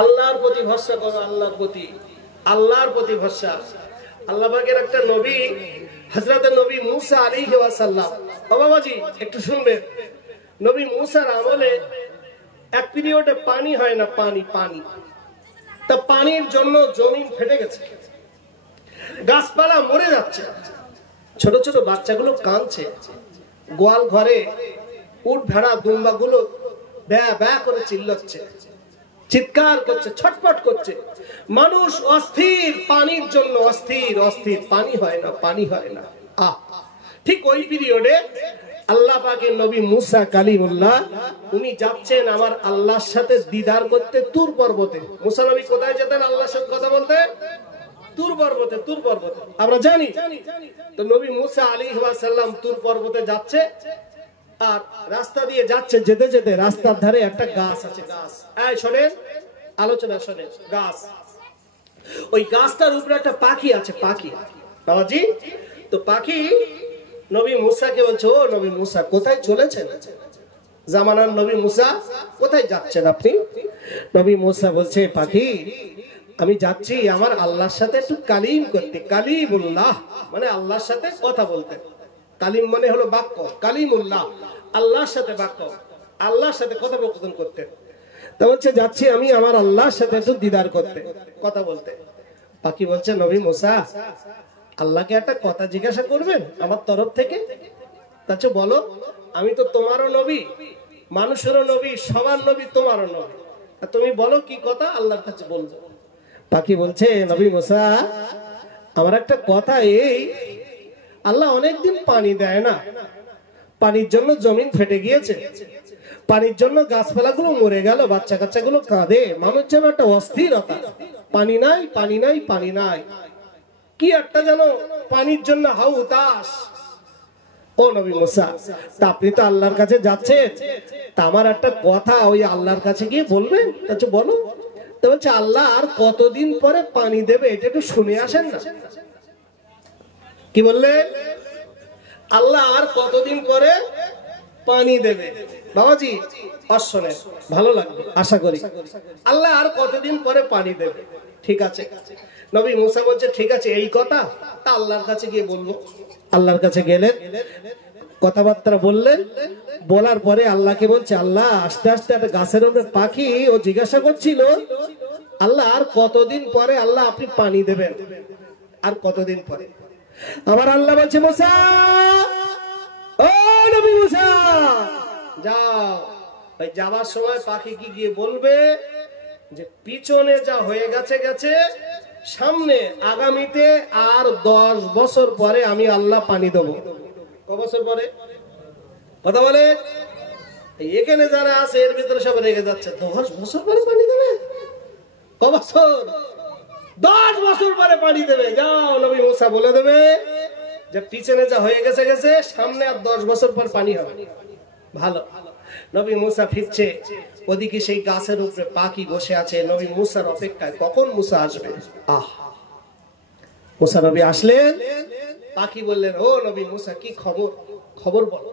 আল্লাহর প্রতি ভরসা করো, আল্লাহর প্রতি ভরসা। আল্লাহ পাকের একটা নবী হযরত নবী মুসা আলাইহিস সালাম, ও বাবাজি একটু শুনবেন। নবী মুসার আমলে এক পিরিয়ডে পানি হয় না, পানি তা পানির জন্য জমিন ফেটে গেছে, গাছপালা মরে যাচ্ছে, ছোট ছোট বাচ্চাগুলো কাঁদছে, গোয়াল ঘরে উট ভেড়া দুম্বা গুলো ব্যা ব্যা করে চিল্লাচ্ছে, চিৎকার করছে, ছটফট করছে, মানুষ অস্থির, পানির জন্য অস্থির, পানি হয় না। ঠিক ওই পিরিয়ডে আল্লাহ পাকের নবী মুসা কালিমুল্লাহ উনি যাচ্ছেন আমার আল্লাহর সাথে দিদার করতে তুর পর্বতে। মুসা নবী কোথায় যেতেন আল্লাহর সাথে কথা বলতে? তুর পর্বতে। আমরা জানি তো নবী মুসা আলাইহিস সালাম তুর পর্বতে যাচ্ছে, আর রাস্তা দিয়ে যাচ্ছে, যেতে যেতে রাস্তার ধারে একটা গাছ আছে, গাছ, এই শোনেন, আলোচনা শোনেন, গাছ, ওই গাছটার উপরে একটা পাখি আছে, পাখি বাবাজি। তো পাখি নবী মুসাকে বলছে, ও নবী মুসা কোথায় চলেছেন? জামানার নবী মুসা কোথায় যাচ্ছেন আপনি? নবী মুসা বলছে, পাখি আমি যাচ্ছি আমার আল্লাহর সাথে একটু কালিম করতে। কালিমুল্লাহ মানে আল্লাহর সাথে কথা বলতে, কালিম মানে হলো বাক্য, কালিমুল্লাহ আল্লাহর সাথে বাক্য, আল্লাহর সাথে কথোপকথন করতে। তা বলছে যাচ্ছি আমি আমার আল্লাহর সাথে একটু দিদার করতে, কথা বলতে। পাখি বলছে, নবী মুসা আল্লাহকে একটা কথা জিজ্ঞাসা করবেন আমার তরফ থেকে? তাছাড়া বলো, আমি তো তোমারও নবী, মানুষেরও নবী, সবার নবী, তোমারও নবী, তুমি বলো কি কথা আল্লাহর কাছে বলবো। পাখি বলছে, নবী মুসা আমার একটা কথা, এই আল্লাহ অনেকদিন পানি দেয় না, পানির জন্য জমিন ফেটে গিয়েছে, পানির জন্য গাছপালাগুলো মরে গেল, বাচ্চা কাচ্চাগুলো কাঁদে, মানুষ যেন একটা অস্থিরতা, পানি নাই, কি একটা যেন পানির জন্য হাউতাস। ও নবী মুসা, তা আপনি তো আল্লাহর কাছে যাচ্ছেন, তা আমার একটা কথা ওই আল্লাহর কাছে গিয়ে বলবেন, আচ্ছা বলো। তো বলছে, আল্লাহ আর কতদিন পরে পানি দেবে এটা একটু শুনে আসেন না। কি বললে? আল্লাহ আর কতদিন পরে পানি দেবে? বাবাজি অশ্বনে ভালো লাগবে আশা করি। আল্লাহ আর কতদিন পরে পানি দেবে? ঠিক আছে। নবী মুসা বলছে, ঠিক আছে এই কথা, তা আল্লাহর কাছে গিয়ে বলবো। আল্লাহর কাছে গেলেন, কথাবার্তা বললেন, বলার পরে আল্লাহকে বলছে, আল্লাহ আস্তে আস্তে একটা গাছের উপরে পাখি ও জিজ্ঞাসা করছিল, আল্লাহ আর কতদিন পরে আল্লাহ আপনি পানি দেবেন, আর কতদিন পরে? আমার আল্লাহ বলছে, মুসা, ও নবী মুসা যাও। ভাই যাওয়ার সময় পাখি কি গিয়ে বলবে যে পিছনে যা হয়ে গেছে, সামনে আগামীতে আর 10 বছর পরে আমি আল্লাহ পানি দেবো। ক বছর পরে? কথা বলে, এখানে যারা আছে এর ভিতরে সব রেগে যাচ্ছে, 10 বছর পরে পানি দেবে? ক বছর? 10 বছর পরে পানি দেবে। যাও নবী মুসা বলে দেবে যে পিছনে যা হয়ে গেছে, সামনে আর 10 বছর পর পানি হবে। ভালো। নবী মুসা ফিরছে, ওদিকে সেই গাছের উপরে পাখি বসে আছে নবী মুসার অপেক্ষায়, কখন মুসা আসবে। মুসা নবী আসলেন, পাখি বললেন, ও নবী মুসা কি খবর, খবর বলো।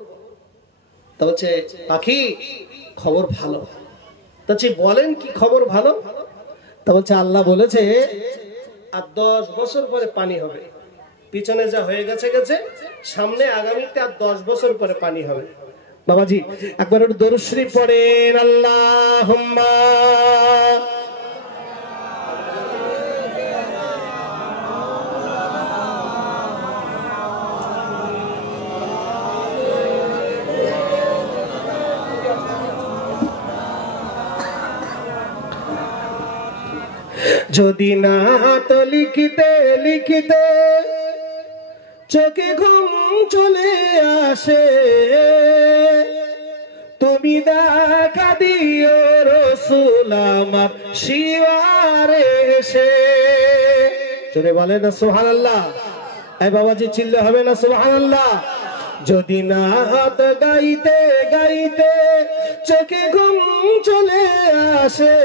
তা বলছে পাখি, খবর ভালো। তা বলেন কি খবর ভালো? তা বলছে আল্লাহ বলেছে আর 10 বছর পরে পানি হবে, পিছনে যা হয়ে গেছে, সামনে আগামীতে আর 10 বছর পরে পানি হবে। বাবাজি একবার একটু দরুদ শরীফ পড়েন, আল্লাহুম্মা যদি না তো লিখিতে চোখে ঘুম চলে আসে, তুমি দেখা দিও রাসূল আমার শিওরে এসে। জোরে বলেন না সুবহানাল্লাহ। এই বাবাজি চিল্লা হবে না সুবহানাল্লাহ। যদি না তো গাইতে চোখে ঘুম চলে আসে,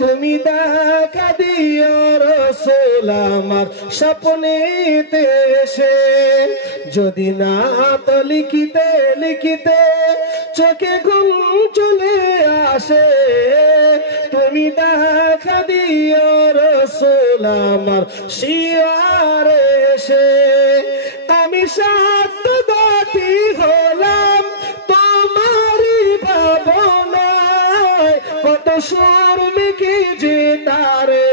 তুমি দেখা দিও রাসূল আমার স্বপ্নেতে এসে। যদি না তো লিখিতে চোখে ঘুম চলে আসে, তুমি তুমি দেখা দিও রাসূল আমার শিয়ারে এসে আমি সাতগাতি হলাম তোমারই ভাবনায় কত সুর মিকি যে তারে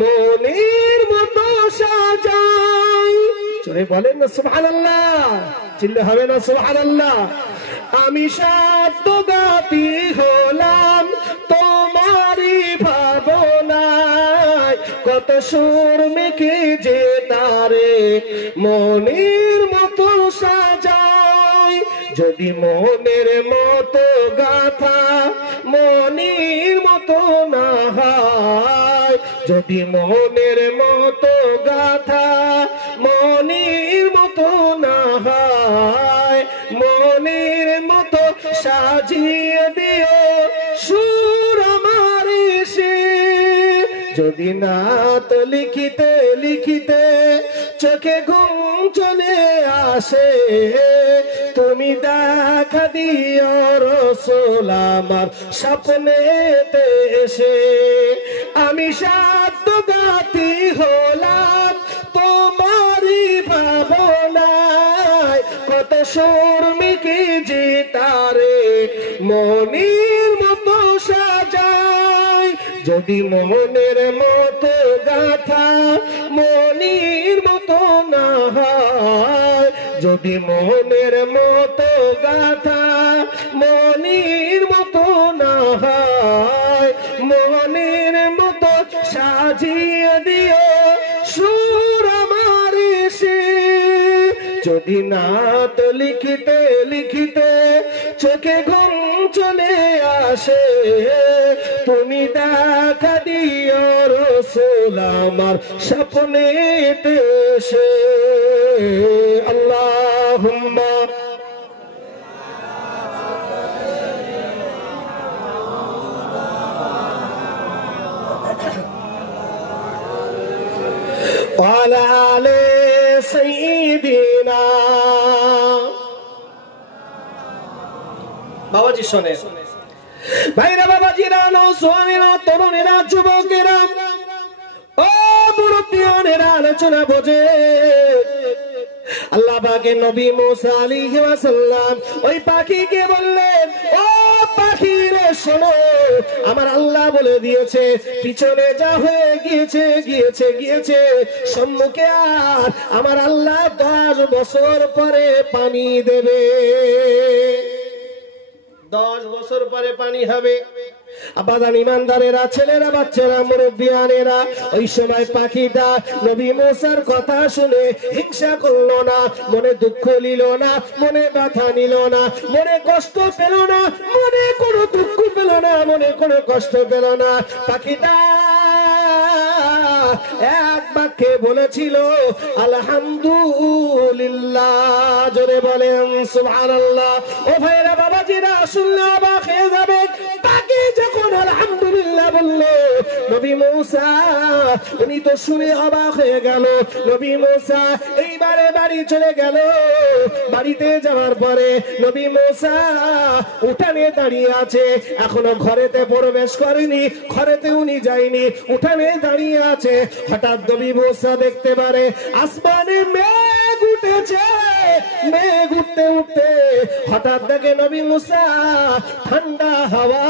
মনের মতো সাজাই চলে বলেন না সুবহানাল্লাহ চিল্লা হবে না সুবহানাল্লাহ আমি সাতগাতি হলাম তোমারই ভাবনায় কত সুর মিকি যে তারে মনের মতো সাজাই যদি মনের মতো গাথা মনের মতো না হয় যদি মনের মতো গাথা মনের মতো না হয় মনের মতো সাজিয়ে দিও সুর আমার সে যদি না তো লিখিতে লিখিতে চোখে ঘুম চলে আসে তুমি দেখা দিও রাসূল আমার স্বপ্নেতে এসে আমি সাতগাতি হলাম তোমারই ভাবনায় কত সুর মিকি যে তারে মনের মতো সাজাই যদি মনের মতো গাথা মনের মতো না হয় যদি মনের মতো গাথা মনের মতো না হয় মনের মতো সাজিয়ে দিও সুর আমার সে যদি না তো লিখিতে লিখিতে চোখে ঘুম চলে আসে তুমি দেখা দিও রাসূল আমার স্বপ্নেতে এসে আল্লাহুম্মা ওয়ালা আলে সাইয়্যিদিনা বাবাজি শোনে ভাইরা বাবাজিরা নওজওয়ানেরা তরুণেরা যুবকেরা ও মুরব্বিয়ানেরা আলোচনা বোঝে আল্লাহ পাকের নবী মুসা আলাইহিস সালাম ওই পাখিকে বললেন ও পাখি রে শোনো আমার আল্লাহ বলে দিয়েছে পিছনে যা হয়ে গিয়েছে গিয়েছে গিয়েছে সম্মুখে আর আমার আল্লাহ 10 বছর পরে পানি দেবে 10 বছর পরে পানি হবে আবাদান ইমানদারেরা ছেলেরা বাচ্চারা মুরব্বিয়ানেরা ওই সময় পাখিটা নবী মুসার কথা শুনে হিংসা করলো না মনে দুঃখ নিল না মনে ব্যথা নিল না মনে কষ্ট পেল না মনে কোনো দুঃখ পেল না মনে কোনো কষ্ট পেল না পাখিটা এক বাক্যে বলেছিল আলহামদুলিল্লাহ জোরে বলেন সুবহানাল্লাহ ও ভাইরা বাবাজিরা শুনলে অবাক হয়ে যাবে পাখি যখন আলহামদুলিল্লাহ বলল নবী মুসা উনি তো শুনে অবাক হয়ে গেল নবী মুসা এইবারে বাড়ি চলে গেল বাড়িতে যাওয়ার পরে নবী মুসা উঠানে দাঁড়িয়ে আছে এখনো ঘরেতে প্রবেশ করেনি ঘরেতে উনি যায়নি উঠানে দাঁড়িয়ে আছে হঠাৎ নবী মুসা দেখতে পারে আসমানে মেঘ উঠেছে মেঘ উঠতে উঠতে হঠাৎ দেখে নবী মুসা ঠান্ডা হাওয়া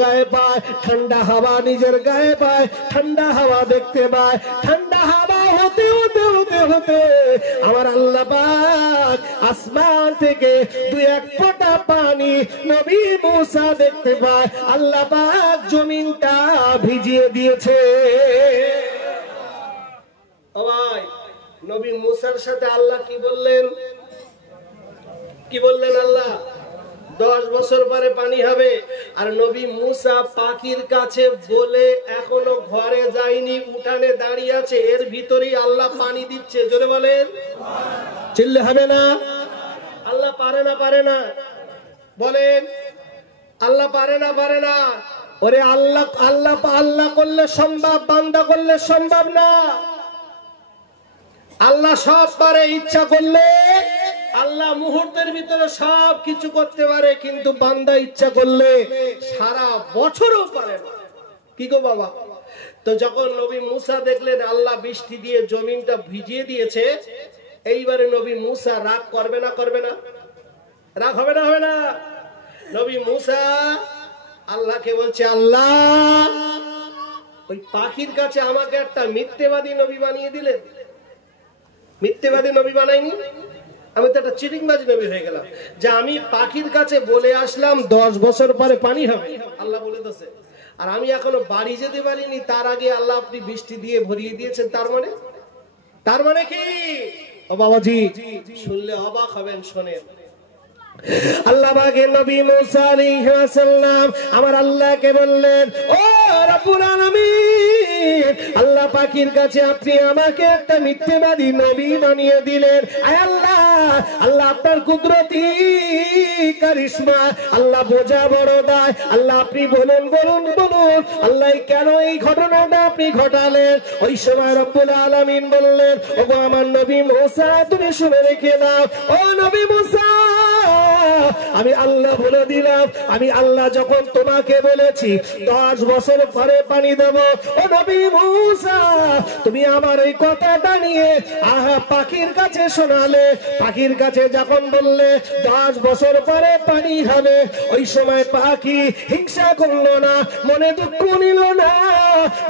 গায়ে পায় ঠান্ডা হাওয়া নিজের গায়ে পায় ঠান্ডা হাওয়া দেখতে পায় ঠান্ডা হাওয়া হতে হতে হতে হতে আমার আল্লাহ পাক আসমান থেকে 2-1 ফোঁটা পানি নবী মুসা দেখতে পায় আল্লাহ পাক জমিনটা ভিজিয়ে দিয়েছে ও ভাই নবী মুসার সাথে আল্লাহ কি বললেন আল্লাহ 10 বছর পরে পানি হবে আর নবী মুসা পাখির কাছে বলে এখনো ঘরে যায়নি উঠানে দাঁড়িয়ে আছে এর ভিতরেই আল্লাহ পানি দিচ্ছে জোরে বলেন চিল্লে হবে না আল্লাহ পারে না বলেন আল্লাহ পারে না ওরে আল্লাহ করলে সম্ভব বান্দা করলে সম্ভব না আল্লাহ সব পারে ইচ্ছা করলে আল্লাহ মুহূর্তের ভিতরে সব কিছু করতে পারে কিন্তু বান্দা ইচ্ছা করলে সারা বছরও পারে না কি গো বাবা? তো যখন নবী মুসা দেখলেন আল্লাহ বৃষ্টি দিয়ে জমিনটা ভিজিয়ে দিয়েছে, এইবারে নবী মুসা রাগ করবে না? করবে না? রাগ হবে না? হবে না? নবী মুসা আল্লাহকে বলছে, আল্লাহ ওই পাখির কাছে আমাকে একটা মিথ্যেবাদী নবী বানিয়ে দিলেন। মিথ্যেবাদী নবী বানাইনি, আমি তো একটা চিটিংবাজি নবী হয়ে গেলাম যে আমি পাখির কাছে বলে আসলাম 10 বছর পরে পানি হবে, আল্লাহ বলে দিয়েছে, আর আমি এখনো বাড়ি যেতে পারিনি, তার আগে আল্লাহ আপনি বৃষ্টি দিয়ে ভরিয়ে দিয়েছেন। তার মানে কি? ও বাবাজি, শুনলে অবাক হবেন, শোনেন। আল্লাহ পাকের নবী মুসা আলাইহিস সালাম আমার আল্লাহকে বললেন, ও রব্বুল আলামিন, আল্লাহ পাকের কাছে আপনি আমাকে একটা মিথ্যাবাদী নবী বানিয়ে দিলেন। আয় আল্লাহ, আল্লাহ আপনার কুদরতি কারিশমা, আল্লাহ বোঝা বড় দায়, আল্লাহ আপনি বলুন বলুন বলুন, আল্লাহ কেন এই ঘটনাটা আপনি ঘটালেন? ওই সময় রব্বুল আলামিন বললেন, ওগো আমার নবী মুসা, তুমি শুনে রেখে নাও। ও নবী মুসা, আমি আল্লাহ বলে দিলাম, আমি আল্লাহ যখন তোমাকে বলেছি 10 বছর পরে পানি দেব, ও নবী মুসা তুমি আমার এই কথাটা নিয়ে পাখির কাছে শোনালে। পাখির কাছে যখন বললে 10 বছর পরে পানি হবে, ওই সময় পাখি হিংসা করলো না, মনে দুঃখ নিল না,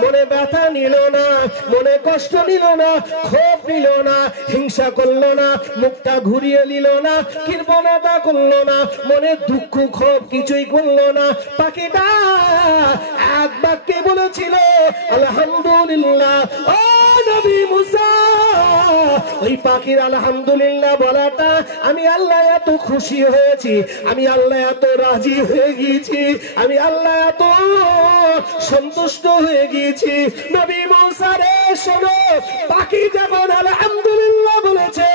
মনে ব্যথা নিল না, মনে কষ্ট নিল না, ক্ষোভ নিল না, হিংসা করলো না, মুখটা ঘুরিয়ে নিল না, কৃপণতা করলো না, মনে দুঃখ ক্ষোভ কিছুই করলো না। পাখিটা এক বাক্যে বলেছিল আলহামদুলিল্লাহ। ও নবী মুসা, ওই পাখির আলহামদুলিল্লাহ বলাটা আমি আল্লাহ এত খুশি হয়েছি, আমি আল্লাহ এত রাজি হয়ে গিয়েছি, আমি আল্লাহ এত সন্তুষ্ট হয়ে গিয়েছি। নবী মুসা রে শোনো, পাখি যখন আলহামদুলিল্লাহ বলেছে,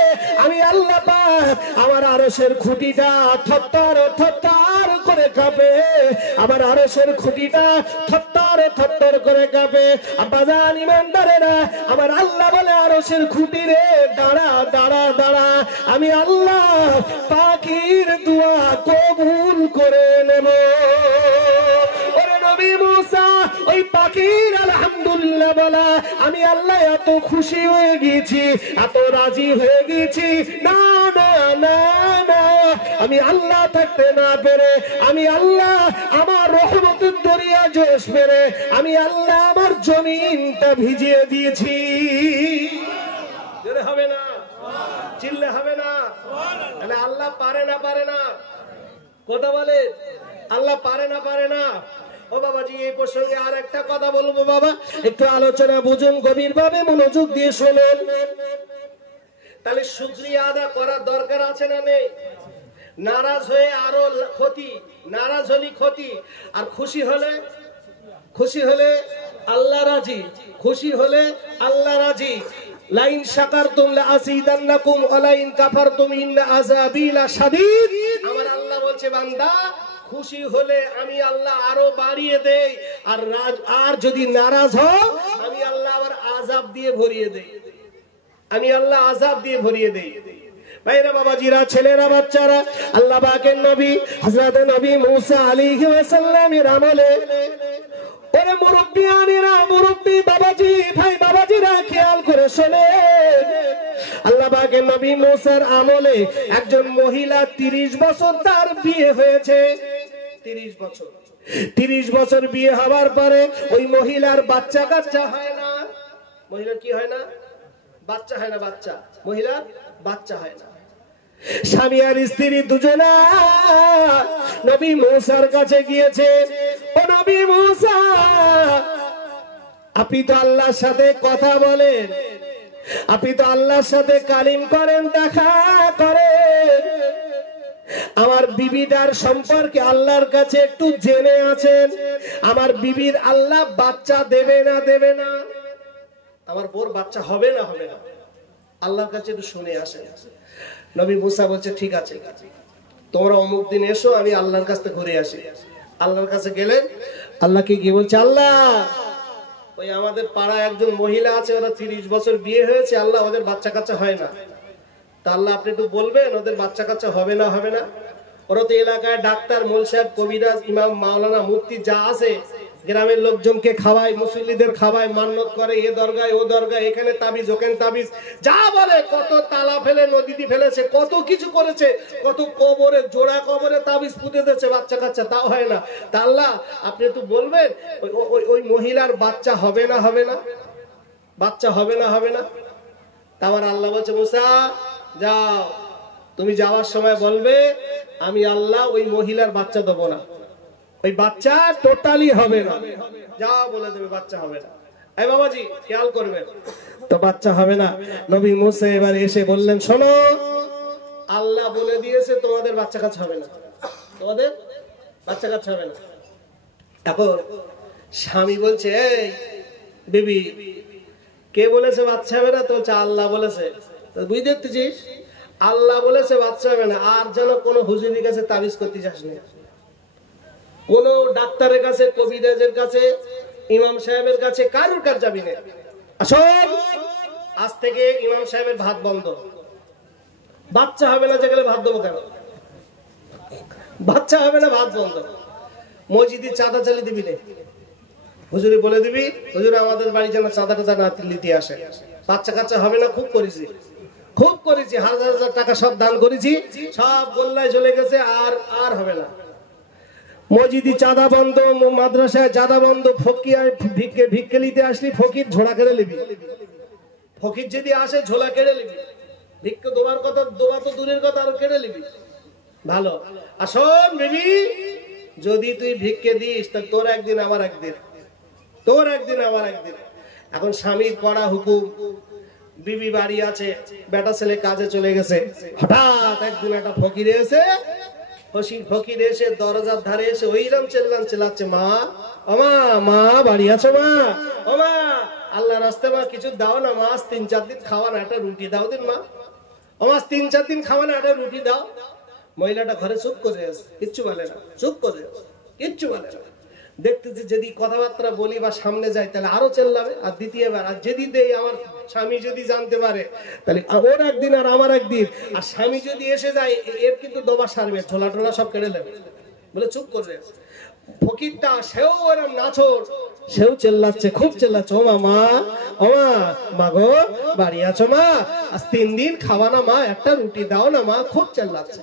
আমি আল্লাহ পাক আমার আরশের খুঁটিটা থরথর থরথর করে কাঁপে, আমার আরশের খুঁটিটা থরথর থরথর করে কাঁপে। আব্বাজান ইমানদারেরা, আমার আল্লাহ বলে আরশের খুঁটি রে দাঁড়া দাঁড়া দাঁড়া, আমি আল্লাহ পাখির দোয়া কবুল করে নেব। ওরে নবী মুসা, ওই পাখির আলহামদুলিল্লাহ বলা আমি আল্লাহ এত খুশি হয়ে গিয়েছি, এত রাজি হয়ে গিয়েছি, না না না না, আমি আল্লাহ থাকতে না পেরে, আমি আল্লাহ আমার রহমতের দরিয়া জোশ পেরে, আমি আল্লাহ আমার জমিনটা ভিজিয়ে দিয়েছি। হবে না? চিল্লে হবে না? তাহলে আল্লাহ পারে না? পারে না? কথা বলে আল্লাহ পারে না? পারে না? ও বাবাজি, এই প্রসঙ্গে আর একটা কথা বলবো বাবা, একটু আলোচনা বুঝুন, গভীর ভাবে মনোযোগ দিয়ে শোনেন। তাহলে শুকরিয়া আদা করার দরকার আছে না নেই? নারাজ হয়ে আরো ক্ষতি, নারাজ হলে ক্ষতি, আর খুশি হলে আল্লাহ রাজি, খুশি হলে আল্লাহ রাজি। লাইন শাকারতুম লাযিদান্নাকুম ওয়া লাইন কাফারতুম ইন্না আযাবি লাশাদীদ। আমার আল্লাহ বলছে, বান্দা খুশি হলে আমি আল্লাহ আরো বাড়িয়ে দেই, আর যদি নারাজ হও আমি আল্লাহ আবার আযাব দিয়ে ভরিয়ে দেই, আমি আল্লাহ আযাব দিয়ে ভরিয়ে দেই। ভাইরা বাবাজিরা, ছেলেরা বাচ্চারা, আল্লাহ পাকের নবী হযরত নবী মুসা আলাইহিস সালামের আমলে, ওরে মুরব্বিয়ানেরা, মুরব্বি বাবাজি, ভাই বাবাজিরা খেয়াল করে শোনেন। আল্লাহ পাকের নবী মুসার আমলে একজন মহিলা 30 বছর তার বিয়ে হয়েছে। 30 বছর বিয়ে হওয়ার পরে ওই মহিলার বাচ্চা কাচ্চা হয় না। মহিলার কি হয় না? বাচ্চা হয় না। মহিলার বাচ্চা হয় না। স্বামী আর স্ত্রী দুজনা নবী মুসার কাছে গিয়েছে। ও নবী মুসা, আপনি তো আল্লাহর সাথে কথা বলেন, আপনি তো আল্লাহর সাথে কালিম করেন, দেখা করেন, আমার বিবিটার সম্পর্কে আল্লাহর কাছে একটু জেনে আছেন, আমার বিবির আল্লাহ বাচ্চা দেবে না দেবে না, আমার বোর বাচ্চা হবে না হবে না, আল্লাহর কাছে একটু শুনে আসেন। নবী মুসা বলছে, ঠিক আছে, তোমরা অমুক দিন এসো, আমি আল্লাহর কাছে ঘুরে আসি। আল্লাহর কাছে গেলেন, আল্লাহকে গিয়ে বলছে, আল্লাহ ওই আমাদের পাড়ায় একজন মহিলা আছে, ওরা 30 বছর বিয়ে হয়েছে, আল্লাহ ওদের বাচ্চা কাচ্চা হয় না, তা আল্লাহ আপনি একটু বলবেন ওদের বাচ্চা কাচ্চা হবে না হবে না? ওরা তো এলাকায় ডাক্তার, মোল সাহেব, কবিরাজ, ইমাম, মাওলানা, মুফতি যা আছে গ্রামের লোকজনকে খাওয়ায়, মুসল্লিদের খাওয়ায়, মান্নত করে, এ দরগায় ও দরগায়, এখানে তাবিজ ওখানে তাবিজ, যা বলে, কত তালা ফেলে নদীতে ফেলেছে, কত কিছু করেছে, কত কবরে, জোড়া কবরে তাবিজ পুঁতে দিয়েছে বাচ্চা কাচ্চা, তাও হয় না। তা আল্লাহ আপনি একটু বলবেন ওই মহিলার বাচ্চা হবে না হবে না, বাচ্চা হবে না হবে না? তারপর আল্লাহ বলছে মুসা যাও, তুমি যাওয়ার সময় বলবে আমি আল্লাহ ওই মহিলার বাচ্চা দেবো না, ওই বাচ্চা টোটালি হবে না, যা বলে দেবে বাচ্চা হবে না। এই বাবাজি খেয়াল করবেন তো, বাচ্চা হবে না। নবী মুসা এবার এসে বললেন শোনো, আল্লাহ বলে দিয়েছে তোমাদের বাচ্চা কাচ্চা হবে না, তোমাদের বাচ্চা কাচ্চা হবে না। এখন স্বামী বলছে এই বিবি, কে বলেছে বাচ্চা হবে না? তো বলছে আল্লাহ বলেছে। বুঝতে দেখতেছিস, আল্লাহ বলেছে বাচ্চা হবে না, আর যেন কোন হুজুরের কাছে তাবিজ করতে যাস না, কোন ডাক্তারের কাছে, কবিরাজের কাছে, ইমাম সাহেবের কাছে, কারোর কাছে যাবি না। আসল আজ থেকে ইমাম সাহেবের ভাত বন্ধ, বাচ্চা হবে না যেগুলো ভাত দেবো কেন? বাচ্চা হবে না, ভাত বন্ধ। মসজিদে চাঁদা চালিয়ে দিবি না, হুজুরে বলে দিবি হুজুর আমাদের বাড়ি যেন চাঁদা টাদা না নিতে আসে, বাচ্চা কাচ্চা হবে না। খুব করেছি, খুব করেছি, হাজার হাজার টাকা সব দান করেছি, সব গোল্লায় চলে গেছে, আর আর হবে না। মসজিদে চাঁদা বন্ধ, মাদ্রাসায় চাঁদা বন্ধ, ভিক্ষে নিতে আসলি ফকির ঝোলা কেড়ে নিবি, ফকির যদি আসে ঝোলা কেড়ে নিবি, ভিক্ষে তোমার কথা, দোয়া তো দূরের কথা, আর কেড়ে নিবি। ভালো। আসল বেবি, যদি তুই ভিক্ষে দিস তা তোর একদিন আমার একদিন, তোর একদিন আমার একদিন। এখন স্বামীর কড়া হুকুম, বিবি বাড়ি আছে, বেটা ছেলে কাজে চলে গেছে, হঠাৎ একদিন একটা ফকির এসে, ফকির এসে দরজার ধারে এসে ওইরকম চেল্লাচ্ছে মা, ও মা, মা বাড়ি আছো মা, ও মা আল্লাহ রাস্তে মা কিছু দাও না, মাস 3-4 দিন খাওয়া না, একটা রুটি দাও দিন মা, ও মাস 3-4 দিন খাওয়া না, একটা রুটি দাও। মহিলাটা ঘরে চুপ করে আছে, কিচ্ছু বলে না, চুপ করে কিচ্ছু বলে না। দেখতেছি যদি কথাবার্তা বলি বা সামনে যাই তাহলে আরো চেল্লাবে, আর দ্বিতীয়বার, আর যদি দেই আমার স্বামী যদি জানতে পারে তাহলে ওর একদিন আর আমার একদিন, আর স্বামী যদি এসে যায় এর কিন্তু দোবা সারবে, ঝোলা টোলা সব কেড়ে নেবে বলে চুপ করে। ফকিরটা সেও এরম নাছর, সেও চেল্লাচ্ছে, খুব চেল্লাচ্ছে, ও মা, ও মা, মা গো বাড়ি আছো মা, আজ 3 দিন খাওয়া না মা, একটা রুটি দাও না মা, খুব চেল্লাচ্ছে।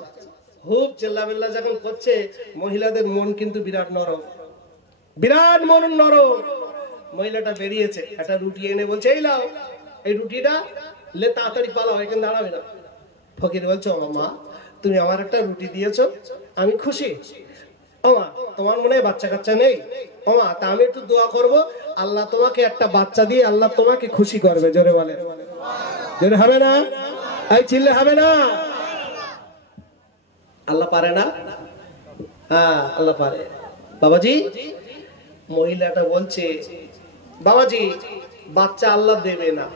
খুব চেল্লাবেল্লা যখন করছে, মহিলাদের মন কিন্তু বিরাট নরম, বিরাট মন নরম। মহিলাটা বেরিয়েছে, একটা রুটি এনে বলছে এই লাও, এই রুটিটা লে, তাড়াতাড়ি পালাও, এখানে দাঁড়াবে না। ফকির বলছে ও মা, তুমি আমার একটা রুটি দিয়েছো, আমি খুশি। ও মা, তোমার মনে হয় বাচ্চা কাচ্চা নেই, ও মা তা আমি একটু দোয়া করব, আল্লাহ তোমাকে একটা বাচ্চা দিয়ে আল্লাহ তোমাকে খুশি করবে। জোরে বলে, জোরে হবে না? এই চিল্লে হবে না? আল্লাহ পারে না? হ্যাঁ আল্লাহ পারে। বাবাজি, মহিলাটা বলছে বাবাজি বাচ্চা আল্লাহ দেবে না,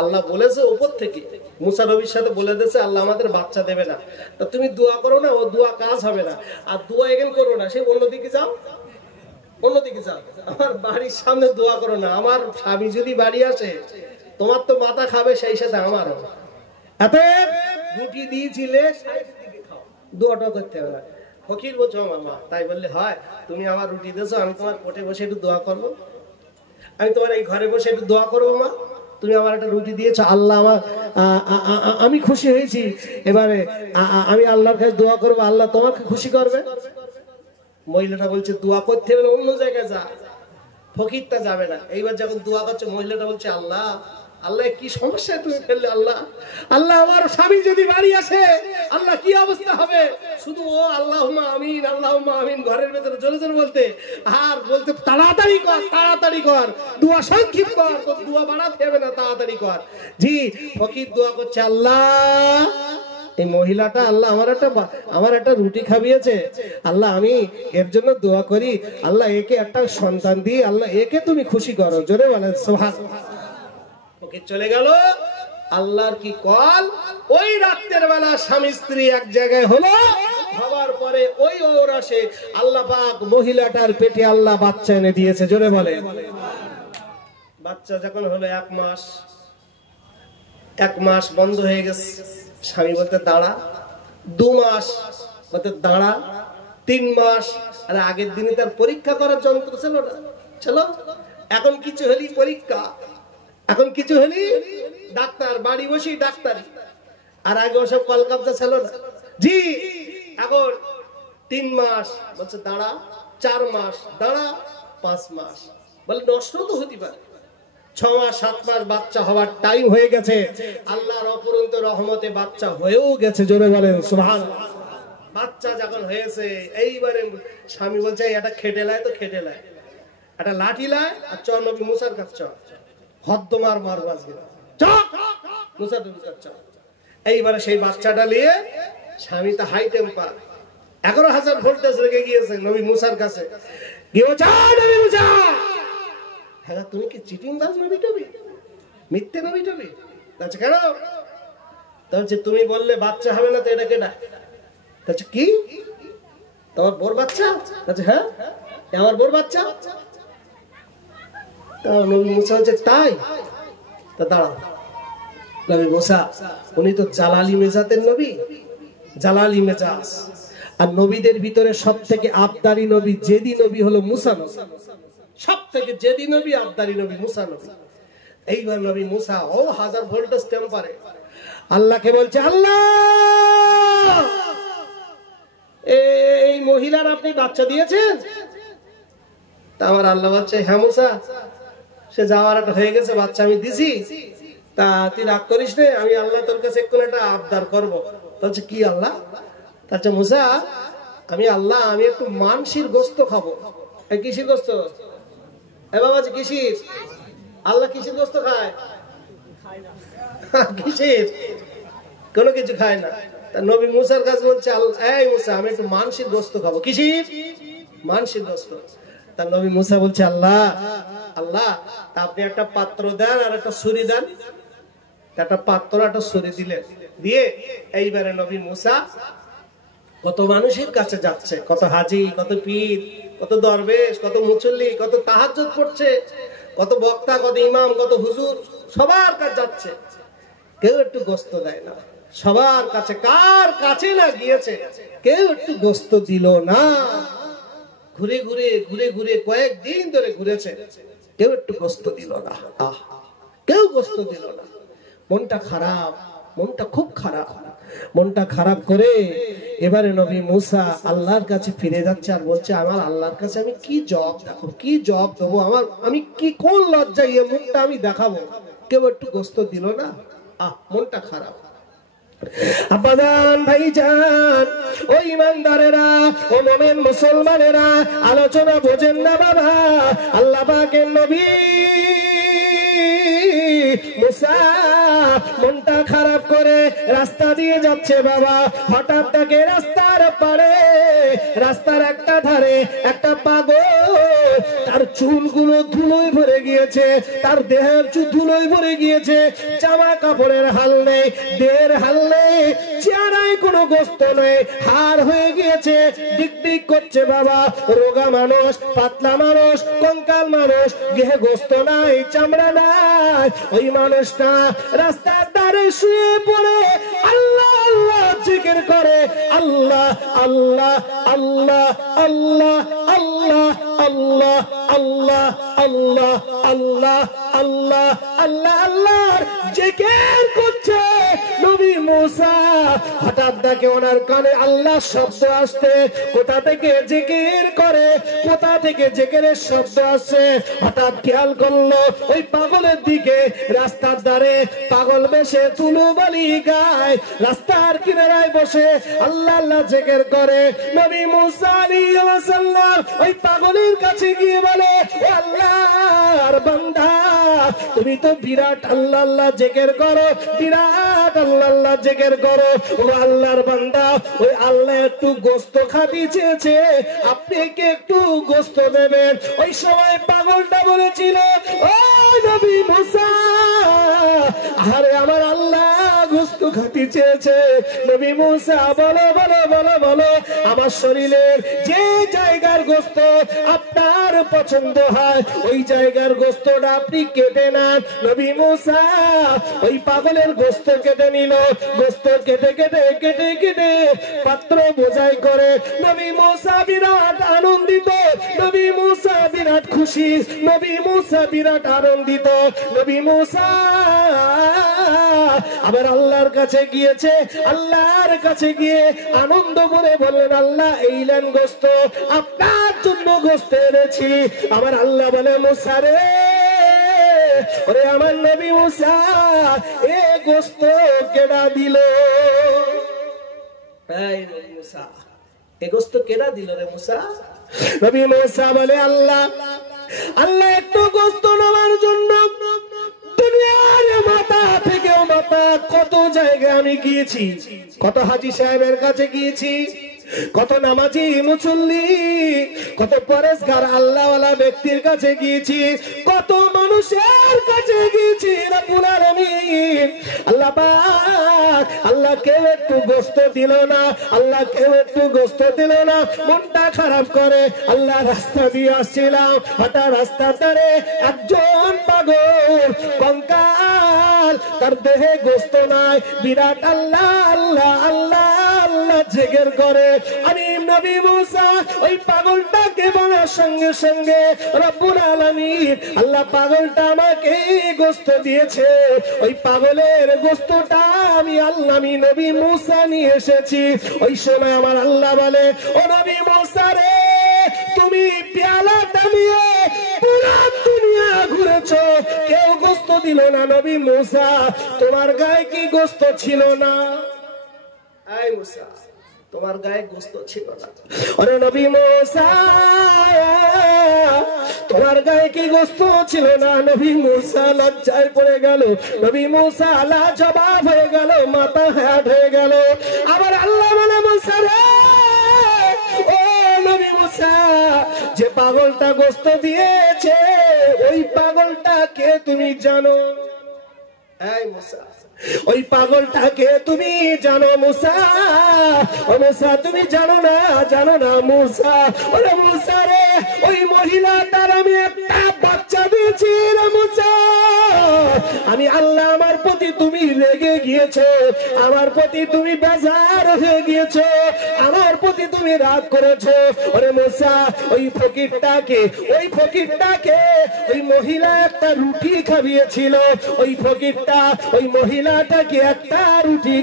আল্লাহ বলেছে উপর থেকে, মুসা নবীর সাথে বলে দিয়েছে আল্লাহ আমাদের বাচ্চা দেবে না, তা তুমি দোয়া করো না, ও দোয়া কাজ হবে না। আর দোয়া এখানে করো না, সে অন্যদিকে যাও, অন্যদিকে যাও, আমার বাড়ির সামনে দোয়া করো না। আমার স্বামী যদি বাড়ি আসে তোমার তো মাথা খাবে, সেই সাথে আমারও। এত রুটি দিয়েছিলে, দোয়াটা করতে হবে না। ফকির বলছো মামা, তাই বললে হয়? তুমি আমার রুটি দিয়েছো, আমি তোমার কোটে বসে একটু দোয়া করবো, আমি তোমার এই ঘরে বসে একটু দোয়া করবো মা, তুমি আমার একটা রুটি দিয়েছো, আল্লাহ আমার, আমি খুশি হয়েছি, এবারে আমি আল্লাহর কাছে দোয়া করবো, আল্লাহ তোমাকে খুশি করবে। মহিলাটা বলছে দোয়া করতে হবে না, অন্য জায়গায় যা। ফকিরটা যাবে না। এইবার যখন দোয়া করছে, মহিলাটা বলছে আল্লাহ, আল্লাহ কি সমস্যায় তুমি ফেললে, আল্লাহ, আল্লাহ আমার স্বামী যদি বাড়ি আসে আল্লাহ কি অবস্থা হবে। শুধু ও আল্লাহুম্মা আমিন, আল্লাহুম্মা আমিন ঘরের ভেতরে জোরে জোরে বলতে, আর বলতে তাড়াতাড়ি কর, তাড়াতাড়ি কর, দোয়া সংক্ষিপ্ত কর, তোর দোয়া বাড়াতে হবে না, তাড়াতাড়ি কর। জি, ফকির দোয়া করছে আল্লাহ, এই মহিলাটা আল্লাহ আমার একটা রুটি খাবিয়েছে, আল্লাহ আমি এর জন্য দোয়া করি, আল্লাহ একে একটা সন্তান দিয়ে আল্লাহ একে তুমি খুশি করো। জোরে বলেন সুবহানাল্লাহ। ওকে চলে গেল। আল্লাহর কি কল, ওই রাতের বেলা স্বামী স্ত্রী এক জায়গায় হলো, হওয়ার পরে ওই ওরাসে আল্লাহ পাক মহিলাটার পেটে আল্লাহ বাচ্চা এনে দিয়েছে। জোরে বলে, বাচ্চা যখন হলো 1 মাস বন্ধ হয়ে গেছে, স্বামী বলতে দাঁড়া, 2 মাস বলতে দাঁড়া, 3 মাস। আর আগের দিনে তার পরীক্ষা করার যন্ত্র ছিল না, চলো এখন কিছু হলি পরীক্ষা, এখন কিছু হলি ডাক্তার, বাড়ি বসেই ডাক্তারি। আর আগে ওসব কলকাতা ছিল না। জি এখন 3 মাস বলছে দাঁড়া, 4 মাস দাঁড়া, 5 মাস বলে নষ্ট তো হতে পারে। 6 মাস 7 মাস বাচ্চা হওয়ার টাইম হয়ে গেছে। আল্লাহর অপরন্ত রহমতে বাচ্চা হয়েও গেছে, জোরে বলেন সুবহানাল্লাহ। বাচ্চা যখন হয়েছে এইবারে স্বামী বলছে এটা খেটে লায়, তো খেটে লায়, একটা লাঠি লায় আর চ নবী মুসার কাছে চ, হদ্দমার মার বাজবে চ মুসা নবীর কাছে চ। এইবারে সেই বাচ্চাটা নিয়ে স্বামী তো হাই টেম্পার 11,000 ভোল্টেজ রেখে গিয়েছে নবী মুসার কাছে গিয়ে বলছে নবী মুসা, হ্যাঁ তুমি কি চিটিং বাজ নবী টবি, মিথ্যে নবী টবি? আচ্ছা কেন? তাহলে তুমি বললে বাচ্চা হবে না, তো এটা কেডা? আচ্ছা কি তোমার বোর বাচ্চা? আচ্ছা হ্যাঁ আমার বোর বাচ্চা। নবী মুসা বলছে তাই? তা দাঁড়াও, নবী মুসা উনি তো জালালি মেজাজের নবী, জালালি মেজাজ। আর নবীদের ভিতরে সব থেকে আবদারি নবী জেদি নবী হলো মুসা নবী, সব থেকে জেদি নবী আবদারি নবী মুসা নবী। এইবার নবী মুসা 1000 ভোল্টেজ টেম্পারে আল্লাহকে বলছে আল্লাহ এই মহিলার আপনি বাচ্চা দিয়েছেন? তা আমার আল্লাহ বলছে হ্যাঁ মুসা, সে যাওয়ার একটা হয়ে গেছে, বাচ্চা আমি দিছি, তা তুই রাগ করিস নে, আমি আল্লাহ তোর কাছে একটু একটা আবদার করবো। বলছে কি আল্লাহ? আচ্ছা মুসা আমি আল্লাহ আমি একটু মানসির গোস্ত খাবো। কিসির গোস্ত? এ বাবাজি কিসির? আল্লাহ কিসির গোস্ত খায়? কিসির? কোনো কিছু খায় না। তা নবী মুসার কাছে বলছে এই মুসা আমি একটু মানসির গোস্ত খাবো। কিসির? মানসির গোস্ত। তা নবী মুসা বলছে আল্লাহ আল্লাহ তা আপনি একটা পাত্র দেন আর একটা ছুরি দেন। একটা পাত্র একটা ছুরি দিলেন, দিয়ে এইবারে নবী মুসা কত মানুষের কাছে যাচ্ছে, কত হাজি, কত পীর, কত দরবেশ, কত মুসল্লি, কত তাহাজ্জুদ পড়ছে, কত বক্তা, কত ইমাম, কত হুজুর, সবার কাছে যাচ্ছে, কেউ একটু গোস্ত দেয় না। সবার কাছে, কার কাছে না গিয়েছে, কেউ একটু গোস্ত দিল না। ঘুরে ঘুরে ঘুরে ঘুরে কয়েকদিন ধরে ঘুরেছে, কেউ একটু গোস্ত দিল না। কেউ গোস্ত দিল না। মনটা খারাপ, মনটা খুব খারাপ। মনটা খারাপ করে এবারে নবী মুসা আল্লাহর কাছে ফিরে যাচ্ছে আর বলছে আমার আল্লাহর কাছে আমি কি জবাব দেবো, কি জবাব দেবো, আমার আমি কি কোন লজ্জা ইয়ে মুখটা আমি দেখাবো, কেউ একটু গোস্ত দিল না। মনটা খারাপ। আব্বাজান ভাইজান ও ইমানদারেরা ও মুমিন মুসলমানেরা আলোচনা বোঝেন না বাবা। আল্লাহ পাকের নবী মুসা মনটা খারাপ করে রাস্তা দিয়ে যাচ্ছে বাবা। হঠাৎ তাকে রাস্তার পারে, রাস্তার একটা ধারে একটা পাগল, তার চুলগুলো ধুলোয় ভরে গিয়েছে, তার দেহের চুল ধুলোয় ভরে গিয়েছে, জামা কাপড়ের হাল নেই, দেহের হাল নেই, চেহারায় কোনো গোস্ত নেই, হাড় হয়ে গিয়েছে, ডিকডিক করছে বাবা। রোগা মানুষ, পাতলা মানুষ, কঙ্কাল মানুষ, দেহে গোস্ত নাই, চামড়া নাই। ওই মানুষটা রাস্তার ধারে শুয়ে পড়ে আল্লাহ আল্লাহ জিকির করে, আল্লাহ আল্লাহ আল্লাহ আল্লাহ আল্লাহ আল্লাহ আল্লাহ আল্লাহ আল্লাহ আল্লাহ আল্লাহ আল্লাহর জিকির করছে নবী মুসা। হঠাৎ দেখে ওনার কানে আল্লাহ শব্দ আসছে। কোথা থেকে জিকির করে, কোথা থেকে জিকিরের শব্দ আসছে, হঠাৎ খেয়াল করলো ওই পাগলের দিকে। রাস্তার ধারে পাগল বেশে তুলু বালি গায়, রাস্তার কিনারায় বসে আল্লাহ আল্লাহ জিকির করে। নবী মুসা আলাইহিস সালাম ওই পাগলের কাছে গিয়ে বলে ও আল্লাহর বান্দা তুমি তো বিরাট আল্লাহ আল্লাহ জিকির করো, বিরাট আল্লাহ আল্লাহ জিকির করো। ও আল্লাহর বান্দা ওই আল্লাহ একটু গোস্ত খাতি চেয়েছে, আপনি কি একটু গোস্ত দেবেন? ওই সময় পাগলটা বলেছিল ও নবী মুসা আরে আমার আল্লাহ গোস্ত খাতি চেয়েছে। নবী মুসা বলো বলো বলো বলো, আমার শরীরের যে জায়গার গোস্ত আপনার পছন্দ হয় ওই জায়গার গোস্তটা আপনি কেটে নেন। নবী মুসা ওই পাগলের গোস্ত কেটে নিল। গোস্ত কেটে কেটে কেটে কেটে পাত্র বোঝাই করে। নবী মুসা বিরাট আনন্দিত, নবী মুসা বিরাট খুশি, নবী মুসা বিরাট আনন্দিত। নবী মুসা আবার আল্লাহর কাছে গিয়েছে, আল্লাহর কাছে গিয়ে আনন্দ করে বললেন, আল্লাহ এই নেন গোস্ত, আপনার জন্য গোস্ত এনেছি। আমার আল্লাহ বলে, মুসা রে, ওরে আমার নবী মুসা, এ গোস্ত কেডা দিল? মুসা, এ গোস্ত কেডা দিল রে মুসা? নবী মুসা বলে, আল্লাহ, আল্লাহ একটু গোস্ত নেওয়ার জন্য দুনিয়ার মাথা থেকেও মাথা কত জায়গায় আমি গিয়েছি, কত হাজী সাহেবের কাছে গিয়েছি, কত নামাজি মুসল্লি, কত পরেশগার আল্লাহওয়ালা ব্যক্তির কাছে গিয়েছি, কত মানুষের কাছে গিয়েছি। রব্বুল আলামিন আল্লাহ পাক, আল্লাহ কেউ একটু গোস্ত দিল না, আল্লাহ কেউ একটু গোস্ত দিল না। মনটা খারাপ করে আল্লাহ রাস্তা দিয়ে আসছিলাম, হঠাৎ রাস্তা ধারে একজন পাগল কঙ্কাল, তার দেহে গোস্ত নাই, বিরাট আল্লাহ আল্লাহ আল্লাহ আল্লাহ জিকির করে। আমি নবী মুসা ওই পাগলটাকে বলার সঙ্গে সঙ্গে রব্বুল আলামিন আল্লাহ পাগলটা আমাকে গোস্ত দিয়েছে। ওই পাগলের গোস্তটা আমি আল্লাহ, আমি নবী মুসা নিয়ে এসেছি। ওই সময় আমার আল্লাহ বলে, ও নবী মুসা রে, তুমি পেয়ালাটা নিয়ে পুরা দুনিয়া ঘুরেছো, কেউ গোস্ত দিল না। নবী মুসা, তোমার গায়ে কি গোস্ত ছিল না? আয় মুসা, তোমার গায়ে গোস্ত ছিল না? আরে নবী মুসা, তোমার গায়ে কি গোস্ত ছিল না? নবী মুসা লজ্জায় পড়ে গেল, নবী মুসা লাজবাব হয়ে গেল, মাথা হ্যাট হয়ে গেল। আবার আল্লাহ বলে, মুসা রে, ও নবী মুসা, যে পাগলটা গোস্ত দিয়েছে ওই পাগলটাকে তুমি জানো? এই মুসা, ওই পাগলটাকে তুমি জানো মুসা? ও মুসা, তুমি জানো না? জানো না মুসা? ওরে মুসা রে, ওই মহিলাটার আমি একটা বাচ্চা দিয়েছি রে মুসা। আমি আল্লাহ, আমার প্রতি তুমি রেগে গিয়েছো, আমার প্রতি তুমি বেজার হয়ে গিয়েছো, আমার প্রতি তুমি রাগ করেছো। ওরে মুসা, ওই ফকিরটাকে, ওই ফকিরটাকে ওই মহিলা একটা রুটি খাইয়েছিল, ওই ফকিরটা ওই মহিলাটাকে একটা রুটি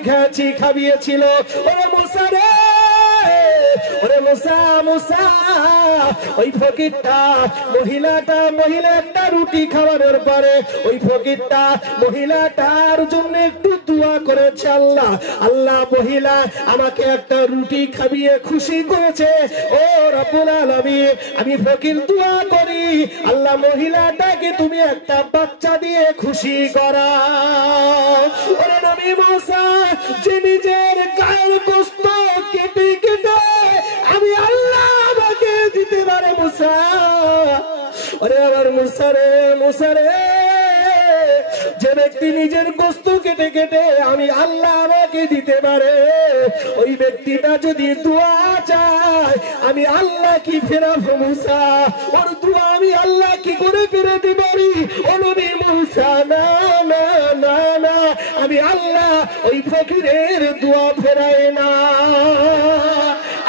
খাইয়েছিল। ওরে মুসা রে, ওরে মুসা, মুসা, ওই ফকিরটা মহিলা একটা রুটি খাওয়ানোর পরে ওই ফকিরটা মহিলাটার জন্য একটু দোয়া করেছে, আল্লাহ, আল্লাহ মহিলা আমাকে একটা রুটি খাইয়ে খুশি করেছে। ও রব্বুল আলামিন, আমি ফকির দোয়া করি, আল্লাহ মহিলাটাকে তুমি একটা বাচ্চা দিয়ে খুশি করা। ওরে নবী মুসা, যে নিজের গায়ের গোস্ত কেটে কেটে আমি আল্লাহ আমাকে দিতে পারে মুসা। ওরে আমার মুসা রে, মুসা রে, যে ব্যক্তি নিজের গোস্ত কেটে কেটে আমি আল্লাহ আমাকে দিতে পারে, ওই ব্যক্তিটা যদি দোয়া চায় আমি আল্লাহ কি ফেরাবো মুসা? ওর দোয়া আমি আল্লাহ কি করে ফেরাতে পারি? ও নবী মুসা, না না না না, আমি আল্লাহ ওই ফকিরের দোয়া ফেরাই না।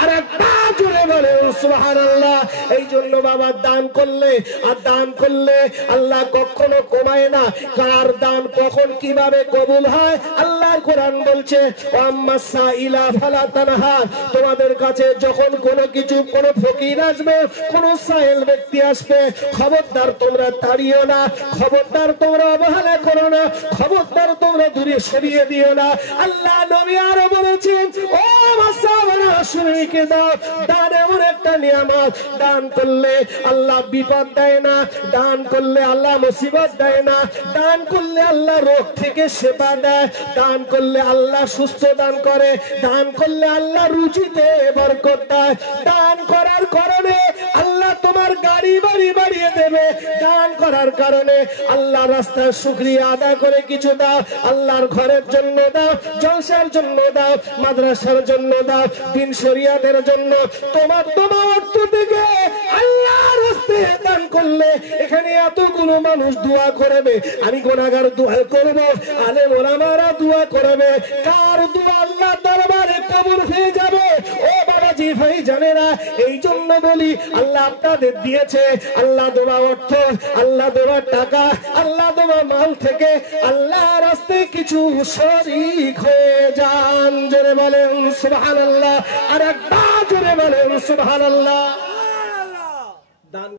আর একটা জোরে বলে সুবহানাল্লাহ। এই জন্য বাবা, দান করলে আর দান করলে আল্লাহ কখনো কমায় না। কার দান কখন কিভাবে কবুল হয় আল্লাহর কোরআন বলছে, ওয়াম্মাসাইলা ফালা তানহার, তোমাদের কাছে যখন কোনো কিছু, কোনো ফকির আসবে, কোন সাইল ব্যক্তি আসবে, খবরদার তোমরা তাড়িও না, খবরদার তোমরা অবহেলা করো না, খবরদার তোমরা দূরে সরিয়ে দিও না। আল্লাহ নবী আরো বলেছেন, ও মাসাওয়ালা শুনিকে দাও, দান এমন একটা নিয়ামত, দান করলে আল্লাহ বিপদ দেয় না, দান করলে আল্লাহ মুসিবত দেয় না, দান করলে আল্লাহ রোগ থেকে সেবা দেয়, দান করলে আল্লাহ সুস্থ দান করে, দান করলে আল্লাহ রুজিতে বরকত দেয়, দান করার কারণে আল্লাহ তোমার গাড়ি বাড়ি বাড়িয়ে দেবে, দান করার কারণে আল্লাহ রাস্তায় শুকরিয়া আদায় করে কিছু দাও, আল্লাহর ঘরের জন্য দাও, জলসার জন্য দাও, মাদ্রাসার জন্য দাও, দিন শরিয়াতের জন্য। তোমার অর্থ থেকে আল্লাহর রাস্তায় দান করলে এখানে এতগুলো মানুষ দোয়া করবে, আমি গুনাহগার দোয়া করব, আলেম ওলামারা দোয়া করবে, কার দোয়া আল্লাহ দরবারে কবুল হয়ে যাবে। ও বাবাজি ভাই জানেরা, এই জন্য বলি আল্লাহ আপনাদের দিয়েছে, আল্লাহ দেওয়া অর্থ, আল্লাহ দেওয়া টাকা, আল্লাহ দেওয়া মাল থেকে আল্লাহ রাস্তায় কিছু শরীক হয়ে যান। জোরে বলেন সুবহানাল্লাহ, আর একবার জোরে বলেন সুবহানাল্লাহ। দান